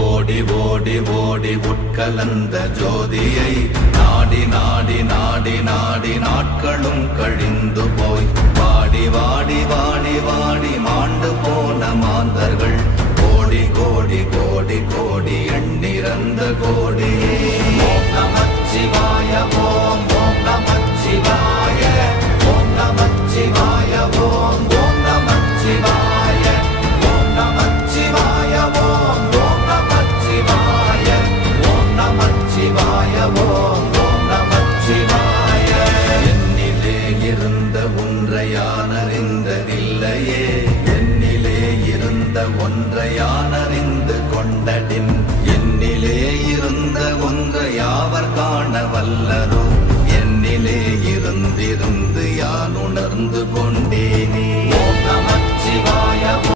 ஓடி ஓடி ஓடி உட்கலந்த ஜோதியை நாடி நாடி நாடி நாடி நாட்களும் கழிந்து போய் வாடி வாடி வாடி வாடி மாண்டு போன மாந்தர்கள் கோடி கோடி கோடி கோடி எண்ணிறந்த கோடி. ஓம் நமச்சிவாய ஓம் ஓம் நமச்சிவாய ஓம் நமச்சிவாய ஓம் ஓம் நமச்சிவாய ஓம் நமச்சிவாய ஓம் ஓம் நமச்சிவாய ஓம் நமச்சிவாய ஓம் ஓம் நமச்சிவாய. என்னிலே இருந்த ஒன்றை யான் அறிந்ததில்லையே, என்னிலே இருந்த ஒன்றை